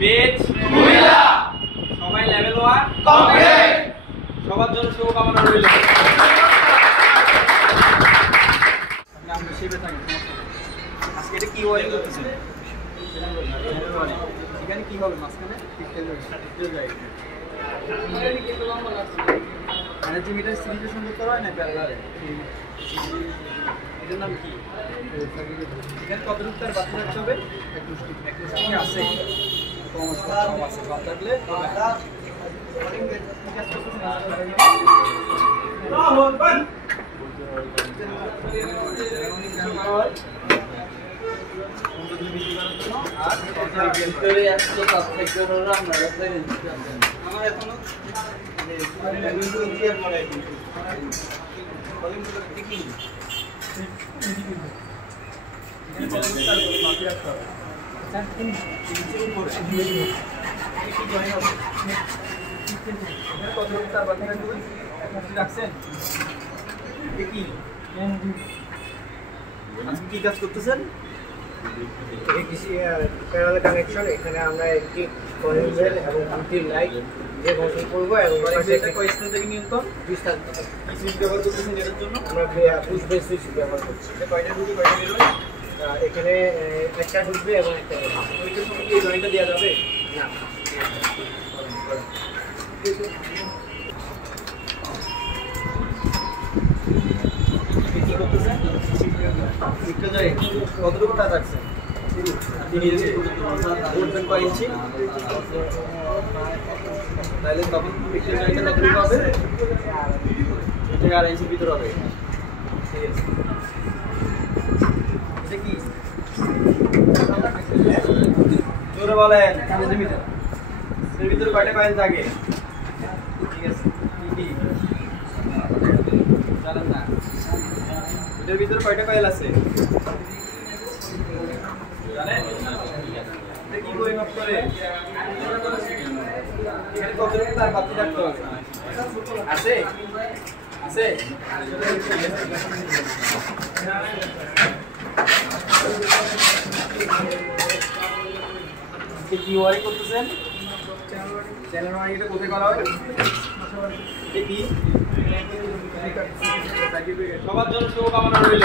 বেচ কুমিল্লা সবাই level 1 complete সবার জন্য শুভকামনা রইল নাম হিসেবে থাকি আজকে এটা কি ওয়ারিং করতেছেন এখানে কি হবে মাঝখানে মানে যে মিটার সিরিজের সঙ্গে করা হয় না প্যারালালে এটার নাম কি এখানে কতটুকু তার বাতি রাখতে হবে 21 আছে কম আছে কম থাকলে কি কাজ করতেছেন প্যারালাল কানেকশন এখানে আমরা একটি কয়েল বেল এবং দুটি লাইট যে ঘষণ করব এবং পাশে একটা কয়েকটা থেকে নিয়ন্ত্রণ বিস্তার সুইচ ব্যবহার করতেছেন এর জন্য আমরা পুশ বেস সুইচ ব্যবহার করছি এটা কয়টা ঢুকে কয়টা বের হয় এখানে একটা ঢুকবে এবং একটা বের হবে ওইটার সঙ্গে কি এই জয়েন্টটা দেওয়া যাবে না কি করতেছেন একটা যায় কতটুকু টাচ আছে 3 ইঞ্চি বলবেন কয় ইঞ্চি তাহলে তখন পিক্সেল জয়েন্টটা কতটুকু হবে এটা 4 ইঞ্চির ভিতর হবে ঠিক আছে এটা কি জোরে বলেন এর ভিতরে কয়টা কয়েল থাকে ঠিক আছে কি জানেন না এটার ভিতরে কয়টা কয়েল আছে জানেন এটা কি পরিমাপ করে এখানে কতটুকু তার বাতি রাখতে হবে আছে আছে কি ওয়ারিং করতেছেন চ্যানেল ওয়ারিং এটা কোথায় করা হবে এটা কি সবার জন্য শুভকামনা রইল